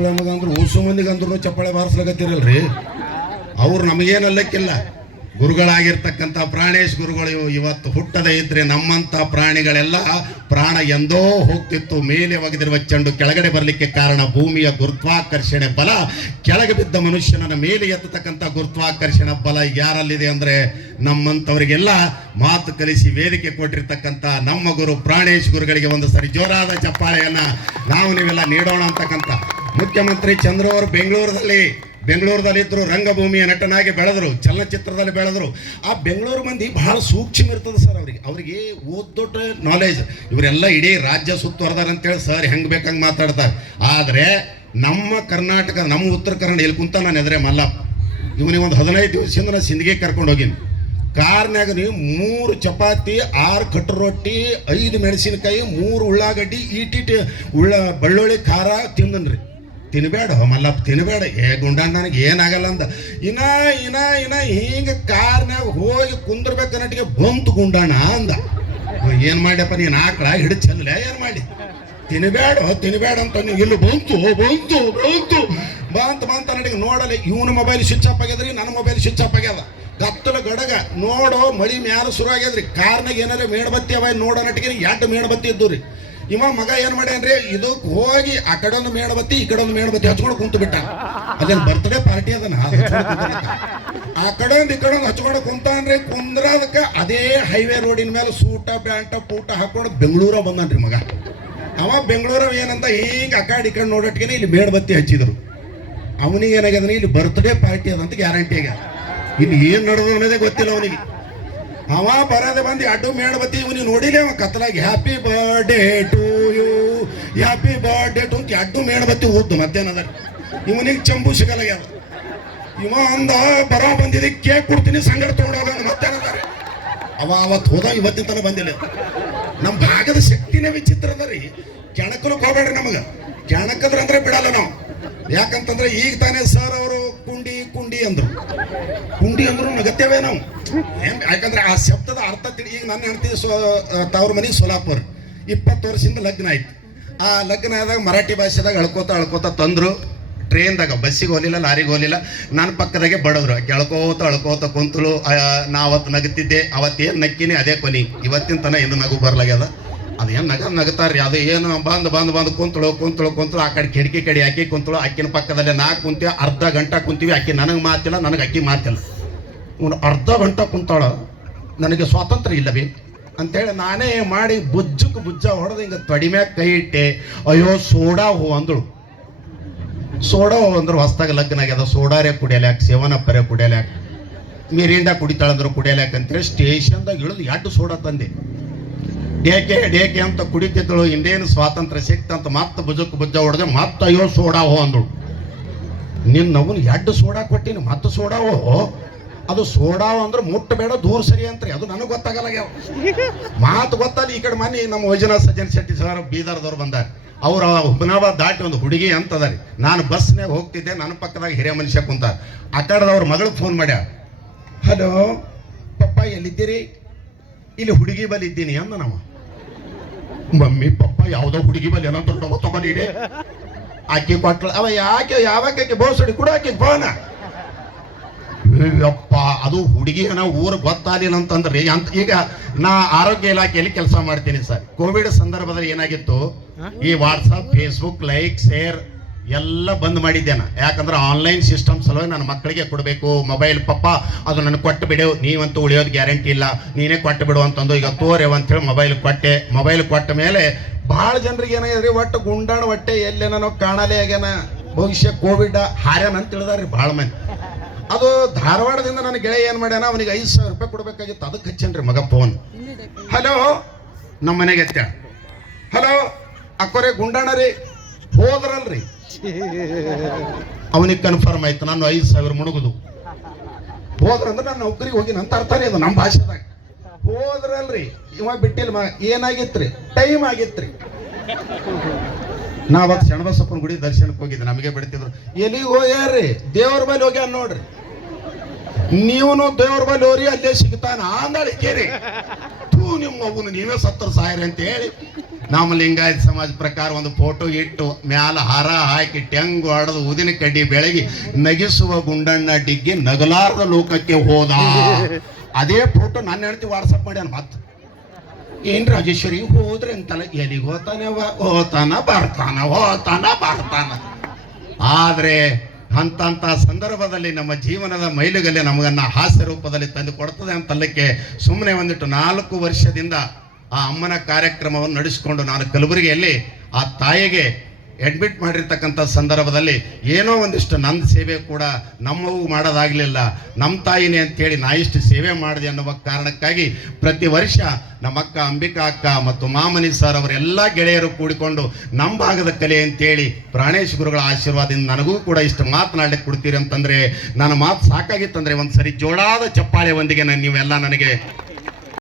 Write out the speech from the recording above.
ಸುಳೆ ಮಗ ಅಂದ್ರೆ ಓಸು ಮಂದಿಗೆ ಅಂದ್ರೂ ಚಪ್ಪಾಳೆ ಬಾರಿಸ್ಲಾಗತ್ತಿರಲ್ರಿ. ಅವ್ರು ನಮಗೇನಲ್ಲಕ್ಕಿಲ್ಲ. ಗುರುಗಳಾಗಿರ್ತಕ್ಕಂಥ ಪ್ರಾಣೇಶ್ ಗುರುಗಳು ಇವತ್ತು ಹುಟ್ಟದೇ ಇದ್ರೆ ನಮ್ಮಂಥ ಪ್ರಾಣಿಗಳೆಲ್ಲ ಪ್ರಾಣ ಎಂದೋ ಹೋಗ್ತಿತ್ತು. ಮೇಲೆ ಒಗೆದಿರುವ ಚೆಂಡು ಕೆಳಗಡೆ ಬರಲಿಕ್ಕೆ ಕಾರಣ ಭೂಮಿಯ ಗುರುತ್ವಾಕರ್ಷಣೆ ಬಲ. ಕೆಳಗೆ ಬಿದ್ದ ಮನುಷ್ಯನನ್ನ ಮೇಲೆ ಎತ್ತತಕ್ಕಂಥ ಗುರುತ್ವಾಕರ್ಷಣೆ ಬಲ ಯಾರಲ್ಲಿದೆ ಅಂದರೆ ನಮ್ಮಂಥವರಿಗೆಲ್ಲ ಮಾತು ಕಲಿಸಿ ವೇದಿಕೆ ಕೊಟ್ಟಿರ್ತಕ್ಕಂಥ ನಮ್ಮ ಗುರು ಪ್ರಾಣೇಶ್ ಗುರುಗಳಿಗೆ ಒಂದು ಸರಿ ಜೋರಾದ ಚಪ್ಪಾಳೆಯನ್ನ ನಾವು ನೀವೆಲ್ಲ ನೀಡೋಣ ಅಂತಕ್ಕಂಥ. ಮುಖ್ಯಮಂತ್ರಿ ಚಂದ್ರ ಅವರು ಬೆಂಗಳೂರದಲ್ಲಿದ್ದರು, ರಂಗಭೂಮಿಯ ನಟನಾಗಿ ಬೆಳೆದರು, ಚಲನಚಿತ್ರದಲ್ಲಿ ಬೆಳೆದರು. ಆ ಬೆಂಗಳೂರು ಮಂದಿ ಬಹಳ ಸೂಕ್ಷ್ಮ ಇರ್ತದೆ ಸರ್. ಅವರಿಗೆ ಓದೊಡ್ಡ ನಾಲೆಜ್. ಇವರೆಲ್ಲ ಇಡೀ ರಾಜ್ಯ ಸುತ್ತುವರೆದಾರೆ ಅಂತೇಳಿ ಸರ್ ಹೆಂಗೆ ಬೇಕಂಗೆ ಮಾತಾಡ್ತಾರೆ. ಆದರೆ ನಮ್ಮ ಕರ್ನಾಟಕ, ನಮ್ಮ ಉತ್ತರ ಕನ್ನಡ ಇಲ್ಲಿ ಕುಂತ ನಾನು ಎದುರೇ ಮಲ್ಲಪ್ಪ ಇವನಿಗೆ ಒಂದು 15 ದಿವಸದಿಂದ ನಾನು ಸಿಂದಗಿ ಕರ್ಕೊಂಡು ಹೋಗಿನಿ. ಕಾರ್ನ್ಯಾಗ ನೀವು 3 ಚಪಾತಿ, 6 ಕಟ್ಟು ರೊಟ್ಟಿ, 5 ಮೆಣಸಿನಕಾಯಿ, 3 ಉಳ್ಳಾಗಡ್ಡಿ, ಈಟಿಟಿ ಬೆಳ್ಳುಳ್ಳಿ ಖಾರ ತಿಂದನ್ರಿ. ತಿನ್ಬೇಡ ಮಲ್ಲಪ್ಪ ತಿನ್ಬೇಡ, ಗುಂಡಣ್ಣ ನನಗೆ ಏನಾಗಲ್ಲ ಅಂದ. ಇನ್ನ ಹಿಂಗೆ ಕಾರ್ನ್ಯಾಗ ಹೋಗಿ ಕುಂದ್ರಬೇಕನ್ನಟ್ಟಿಗೆ ಬಂತು ಗುಂಡಣ್ಣ ಅಂದ. ಏನು ಮಾಡ್ಯಪ್ಪ ನೀನು ಆಕಳ ಹಿಡಿದು ಚೆಲ್ಲ ಏನು ಮಾಡಿ ತಿನ್ಬೇಡ ಅಂತ ನೀವು ಇಲ್ಲಿ ಬಂತು ಬಂತ ನಡಿಗೆ ನೋಡಲ್ಲ. ಇವನ ಮೊಬೈಲ್ ಸ್ವಿಚ್ ಆಫ್ ಆಗ್ಯದ್ರಿ, ನನ್ನ ಮೊಬೈಲ್ ಸ್ವಿಚ್ ಆಫ್ ಆಗ್ಯದ. ಕತ್ತಲ ಗಡಗ ನೋಡೋ ಮಳಿ ಮ್ಯಾಲ ಶುರು ಆಗ್ಯದ್ರಿ. ಕಾರ್ನಾಗ ಏನಾರ ಮೇಣಬತ್ತಿ ಅವ ನೋಡೋ ನಟ್ಟಿಗೆ 2 ಮೇಣಬತ್ತಿ ಇದ್ದು ರೀ. ಇವ ಮಗ ಏನು ಮಾಡ್ಯಾನ್ರಿ, ಇದಕ್ಕೆ ಹೋಗಿ ಆ ಕಡೆ ಒಂದು ಮೇಣಬತ್ತಿ ಈ ಕಡೆ ಒಂದು ಮೇಣಬತ್ತಿ ಹಚ್ಕೊಂಡು ಕುಂತು ಬಿಟ್ಟ. ಅಲ್ಲೇನು ಬರ್ತ್ಡೇ ಪಾರ್ಟಿ ಅದನ್ನ ಆ ಕಡೆ ಒಂದು ಈ ಕಡೆ ಒಂದು ಹಚ್ಕೊಂಡು ಕುಂತಾನ್ರಿ. ಕುಂದ್ರದಕ್ಕೆ ಅದೇ ಹೈವೇ ರೋಡಿನ ಮೇಲೆ ಸೂಟ ಪ್ಯಾಂಟ ಪೂಟ ಹಾಕೊಂಡು ಬೆಂಗಳೂರ ಬಂದನ್ರಿ ಮಗ. ಅವ ಬೆಂಗಳೂರ ಏನಂತ ಹಿಂಗೆ ಆ ಕಡೆ ಈ ಕಡೆ ನೋಡೋಟ್ಟಿಗೆ ಇಲ್ಲಿ ಮೇಣಬತ್ತಿ ಹಚ್ಚಿದ್ರು. ಅವನಿಗೆ ಏನಾಗ್ಯದ, ಇಲ್ಲಿ ಬರ್ತ್ಡೇ ಪಾರ್ಟಿ ಅದಂತ ಗ್ಯಾರಂಟಿ ಆಗ್ಯದ. ಇಲ್ಲಿ ಏನು ನಡೆದು ಅನ್ನೋದೇ ಗೊತ್ತಿಲ್ಲ ಅವನಿಗೆ. ಅವ ಬರೋದೆ ಬಂದು 2 ಮೇಣಬತ್ತಿ ಇವನಿಗೆ ನೋಡಿಲ್ಲ. ಅವ ಕತ್ತಲಾಗಿ ಹ್ಯಾಪಿ ಬರ್ಡೇ ಟು ಯು ಅಂತ 2 ಮೇಣಬತ್ತಿ ಊದ್ದು ಮಧ್ಯಾಹ್ನದ. ಇವನಿಗೆ ಚಂಬು ಸಿಗಲಾಗ್ಯದ. ಇವ ಅಂದ ಬರ ಬಂದಿದೆ ಕೇಕ್ ಕೊಡ್ತೀನಿ ಸಂಗಡ ತಗೊಂಡೋಗ ಮಧ್ಯಾಹ್ನದ. ಅವತ್ತು ಹೋದ ಇವತ್ತಿನ ತನಕ ಬಂದಿಲ್ಲ. ನಮ್ಮ ಭಾಗದ ಶಕ್ತಿನೇ ವಿಚಿತ್ರ ಅದ ರೀ. ಕೆಣಕಲಕ್ಕೆ ಹೋಗ್ಬೇಡ್ರಿ. ನಮಗೆ ಕೆಣಕದ್ರಂದ್ರೆ ಬಿಡಲ್ಲ ನಾವು. ಯಾಕಂತಂದ್ರೆ ಈಗ ತಾನೇ ಸರ್ ಅವರು ಕುಂಡಿ ಅಂದ್ರು ನಗತ್ತೇವೆ ನಾವು. ಯಾಕಂದ್ರೆ ಆ ಶಬ್ದದ ಅರ್ಥ ತಿಳಿ. ಈಗ ನನ್ನ ಹೆಂಡತಿ ತವ್ರ ಮನೆ ಸೋಲಾಪುರ 20 ವರ್ಷದಿಂದ ಲಗ್ನ ಆಯ್ತು. ಆ ಲಗ್ನ ಆದಾಗ ಮರಾಠಿ ಭಾಷೆದಾಗ ಅಳ್ಕೋತ ತಂದ್ರು. ಟ್ರೈನ್ದಾಗ ಬಸ್ಸಿಗೆ ಹೋಗಲಿಲ್ಲ, ಲಾರಿಗೆ ಹೋಗಲಿಲ್ಲ. ನನ್ನ ಪಕ್ಕದಾಗೆ ಬಡದ್ರು. ಅಳ್ಕೋತ ಕುಂತಳು. ನಾ ಅವತ್ತು ನಗುತ್ತಿದ್ದೆ. ಅವತ್ತೇನು ನಕ್ಕಿನಿ ಅದೇ ಕೊನಿ. ಇವತ್ತಿನ ತನ ಏನು ನಗು ಬರ್ಲಾಗ್ಯದ. ಅದೇನು ನಗತಾರ್ರಿ. ಅದು ಏನು ಬಂದು ಕುಂತಳು. ಆ ಕಡೆ ಕಿಟಕಿ ಕಡೆ ಆಕಿ ಕುಂತಳು. ಆಕಿನ ಪಕ್ಕದಲ್ಲೇ ನಾ ಕುಂತೀವಿ. ಅರ್ಧ ಗಂಟೆ ಕುಂತೀವಿ. ಆಕಿ ನನಗೆ ಮಾತಿಲ್ಲ, ನನಗೆ ಅಕ್ಕಿ ಮಾತಿಲ್ಲ. ಇವನು ಅರ್ಧ ಗಂಟೆ ಕುಂತಾಳ. ನನಗೆ ಸ್ವಾತಂತ್ರ್ಯ ಇಲ್ಲವೇ ಅಂತೇಳಿ ನಾನೇ ಮಾಡಿ ಬುಜ್ಜ ಹೊಡೆದು ಹಿಂಗೆ ತೊಡಿಮ್ಯಾಗ ಕೈ ಇಟ್ಟೆ. ಅಯ್ಯೋ ಸೋಡಾ ಹೋ ಅಂದಳು. ಸೋಡಾ ಹೋ ಅಂದ್ರೆ ಹೊಸ್ದಾಗ ಲಗ್ನ ಆಗ್ಯದ. ಸೋಡಾರೇ ಕುಡಿಯಲ್ಯಾಕ, ಸೇವನಪ್ಪರೇ ಕುಡಿಯಲ್ಯಾಕ, ಮಿರಿಂಡ ಕುಡಿತಾಳಂದ್ರು ಕುಡಿಯಲ್ಯಾಕ ಅಂತೇಳಿ ಸ್ಟೇಷನ್ದಾಗ ಇಳಿದು 2 ಸೋಡಾ ತಂದೆ. ಡೇಕೆ ಅಂತ ಕುಡಿತಿದ್ದಳು. ಇನ್ನೇನು ಸ್ವಾತಂತ್ರ್ಯ ಸಿಕ್ತಂತ ಮತ್ತೆ ಬುಜ್ಜ ಹೊಡೆದೆ. ಮತ್ತೆ ಅಯ್ಯೋ ಸೋಡಾ ಹೋ ಅಂದಳು. ನಿನ್ನವನು 2 ಸೋಡಾ ಕೊಟ್ಟಿನಿ, ಮತ್ತೆ ಸೋಡಾ ಹೋ. ಅದು ಸೋಡಾ ಅಂದ್ರೆ ಮುಟ್ಟಬೇಡ ದೂರ ಸರಿ ಅಂತ್ರಿ. ಅದು ನನಗೆ ಗೊತ್ತಾಗಲ್ಲ ಮಾತು ಗೊತ್ತಲ್ಲ. ಈ ಕಡೆ ಮನೆ ನಮ್ಮ ಯೋಜನಾ ಸಜ್ಜನ್ ಶೆಟ್ಟಿ ಸರ್ ಬೀದರ್ದವ್ರು ಬಂದಾರೆ. ಅವ್ರು ಹುಬ್ನಾಬಾದ್ ದಾಟಿ ಒಂದು ಹುಡುಗಿ ಅಂತದಾರೆ. ನಾನು ಬಸ್ನಾಗ ಹೋಗ್ತಿದ್ದೆ. ನನ್ನ ಪಕ್ಕದಾಗ ಹಿರಿಯ ಮನುಷ್ಯ ಕುಂತಾರ. ಆ ಕಡೆದವ್ರ ಮಗಳಿಗೆ ಫೋನ್ ಮಾಡ್ಯಾರ. ಹಲೋ ಪಪ್ಪ ಎಲ್ಲಿದ್ದೀರಿ? ಇಲ್ಲಿ ಹುಡುಗಿ ಬಲ್ಲಿ ಇದ್ದೀನಿ ಅಂದ. ನಾವು ಮಮ್ಮಿ ಪಪ್ಪ ಯಾವುದೋ ಹುಡುಗಿ ಬಲ್ಲಿ ಏನೋ ತಗೊಂಡಿದೆ. ಆಕೆ ಕೊಟ್ಲ. ಅವ ಯಾವಾಗ ಬೋಸಡಿ ಕೂಡ ಆಕೆ ಫೋನ. ಅಪ್ಪ ಅದು ಹುಡುಗಿ ಏನೋ ಊರು ಗೊತ್ತಾಗಲಿಲ್ಲ ಅಂತಂದ್ರೆ ಈಗ ನಾ ಆರೋಗ್ಯ ಇಲಾಖೆಯಲ್ಲಿ ಕೆಲಸ ಮಾಡ್ತೀನಿ ಸರ್. ಕೋವಿಡ್ ಸಂದರ್ಭದಲ್ಲಿ ಏನಾಗಿತ್ತು, ಈ ವಾಟ್ಸಪ್, ಫೇಸ್ಬುಕ್, ಲೈಕ್, ಶೇರ್ ಎಲ್ಲ ಬಂದ್ ಮಾಡಿದ್ದೇನೆ. ಯಾಕಂದ್ರೆ ಆನ್ಲೈನ್ ಸಿಸ್ಟಮ್ ಸಲುವಾಗಿ ನನ್ನ ಮಕ್ಕಳಿಗೆ ಕೊಡಬೇಕು ಮೊಬೈಲ್. ಪಪ್ಪ ಅದು ನನಗೆ ಕೊಟ್ಟು ಬಿಡು, ನೀವಂತೂ ಉಳಿಯೋದು ಗ್ಯಾರಂಟಿ ಇಲ್ಲ, ನೀನೇ ಕೊಟ್ಟು ಬಿಡು ಅಂತಂದು. ಈಗ ತೋರೆವ ಅಂತೇಳಿ ಮೊಬೈಲ್ ಕೊಟ್ಟ ಮೇಲೆ ಭಾಳ ಜನರಿಗೆ ಏನಾಗ್ಯದ್ರಿ, ಒಟ್ಟು ಗುಂಡಾಣ ಹೊಟ್ಟೆ ಎಲ್ಲೇನೋ ಕಾಣಲೇ ಆಗ್ಯಾನ. ಭವಿಷ್ಯ ಕೋವಿಡ್ ಹಾರ್ಯಾನ ಅಂತ ತಿಳಿದಾರ್ರಿ ಭಾಳ ಮಂದಿ. ಅದು ಧಾರವಾಡದಿಂದ ನನ್ನ ಗೆಳೆಯ ಏನು ಮಾಡ್ಯಾನ, ಅವನಿಗೆ 5,000 ರೂಪಾಯಿ ಕೊಡ್ಬೇಕಾಗಿತ್ತು. ಅದಕ್ಕೆ ಹಚ್ಚನ್ರಿ ಮಗ ಫೋನ್. ಹಲೋ ನಮ್ಮ ಮನೆಗೆ ಎತ್ತ. ಹಲೋ ಅಕ್ಕೋರೆ ಗುಂಡಾಣ ರೀ ಹೋದ್ರಲ್ರಿ. ಅವನಿಗೆ ಕನ್ಫರ್ಮ್ ಆಯ್ತು ನಾನು 5,000 ಮುಳುಗುದು. ಹೋದ್ರಂದ್ರೆ ನಾನು ನೌಕರಿಗೆ ಹೋಗಿನ ಅಂತ ಅರ್ಥನೇ ಅದು ನಮ್ಮ ಭಾಷೆದಾಗ. ಹೋದ್ರಲ್ರಿ ಇವ ಬಿಟ್ಟಿಲ್ಲ. ಏನಾಗಿತ್ರಿ? ಟೈಮ್ ಆಗಿತ್ರಿ. ನಾವತ್ತು ಶರಣಬಸಪ್ಪನ ಗುಡಿ ದರ್ಶನಕ್ಕೆ ಹೋಗಿದ್ದೆ. ನಮಗೆ ಬಿಡ್ತಿದ್ರು. ಎಲ್ಲಿಗೆ ಹೋಗ್ಯಾರ್ರಿ? ದೇವ್ರ ಬಲ್ಲಿ ಹೋಗ್ಯಾರ ನೋಡ್ರಿ. ನೀವು ದೇವ್ರ ಬಲ್ಲಿ ಹೋರಿ, ಅಲ್ಲೇ ಸಿಗ್ತಾನ ಅಂದಳಿಕೇರಿ. ನಿಮ್ಮ ಮಗುನು ನೀವೇ 70 ಸಾವಿರ ಅಂತ ಹೇಳಿ ನಮ್ಮ ಲಿಂಗಾಯತ ಸಮಾಜ ಪ್ರಕಾರ ಒಂದು ಫೋಟೋ ಇಟ್ಟು ಮ್ಯಾಲ ಹಾರ ಹಾಕಿ ಟೆಂಗು ಹೊಡೆದು ಊದಿನ ಕಡ್ಡಿ ಬೆಳಗಿ ನಗಿಸುವ ಗುಂಡಣ್ಣ ಡಿಗ್ಗಿ ನಗಲಾರದ ಲೋಕಕ್ಕೆ ಹೋದ. ಅದೇ ಫೋಟೋ ನನ್ನ ಹೆಂಡತಿ ವಾಟ್ಸಪ್ ಮಾಡ್ಯಾನ. ಮತ್ತೆ ಏನ್ ರಾಜೇಶ್ವರಿ ಹೋದ್ರೆ ಅಂತಲ್ಲ, ಎಲ್ಲಿಗೆ ಹೋತಾನ ಬರ್ತಾನ. ಆದ್ರೆ ಅಂತ ಸಂದರ್ಭದಲ್ಲಿ ನಮ್ಮ ಜೀವನದ ಮೈಲುಗಲ್ಲಿ ನಮಗನ್ನ ಹಾಸ್ಯ ರೂಪದಲ್ಲಿ ತಂದು ಕೊಡ್ತದೆ ಅಂತಲ್ಲಕ್ಕೆ ಸುಮ್ಮನೆ ಒಂದಿಟ್ಟು 4 ವರ್ಷದಿಂದ ಆ ಅಮ್ಮನ ಕಾರ್ಯಕ್ರಮವನ್ನು ನಡೆಸಿಕೊಂಡು ನಾನು ಕಲಬುರಗಿಯಲ್ಲಿ ಆ ತಾಯಿಗೆ ಅಡ್ಮಿಟ್ ಮಾಡಿರ್ತಕ್ಕಂಥ ಸಂದರ್ಭದಲ್ಲಿ ಏನೋ ಒಂದಿಷ್ಟು ನನ್ನ ಸೇವೆ ಕೂಡ ನಮ್ಮವು ಮಾಡೋದಾಗಲಿಲ್ಲ. ನಮ್ಮ ತಾಯಿನೇ ಅಂತೇಳಿ ನಾ ಇಷ್ಟು ಸೇವೆ ಮಾಡಿದೆ ಅನ್ನುವ ಕಾರಣಕ್ಕಾಗಿ ಪ್ರತಿ ವರ್ಷ ನಮ್ಮಕ್ಕ ಅಂಬಿಕಾ ಅಕ್ಕ ಮತ್ತು ಮಾಮನಿ ಸರ್ ಅವರೆಲ್ಲ ಗೆಳೆಯರು ಕೂಡಿಕೊಂಡು ನಮ್ಮ ಭಾಗದ ಕಲೆ ಅಂತೇಳಿ ಪ್ರಾಣೇಶ್ ಗುರುಗಳ ಆಶೀರ್ವಾದದಿಂದ ನನಗೂ ಕೂಡ ಇಷ್ಟು ಮಾತನಾಡಲಿಕ್ಕೆ ಕೊಡ್ತೀರಿ ಅಂತಂದರೆ ನನ್ನ ಮಾತು ಸಾಕಾಗಿತ್ತಂದರೆ ಒಂದು ಸರಿ ಜೋಳಾದ ಚಪ್ಪಾಳೆ ಒಂದಿಗೆ ನೀವೆಲ್ಲ ನನಗೆ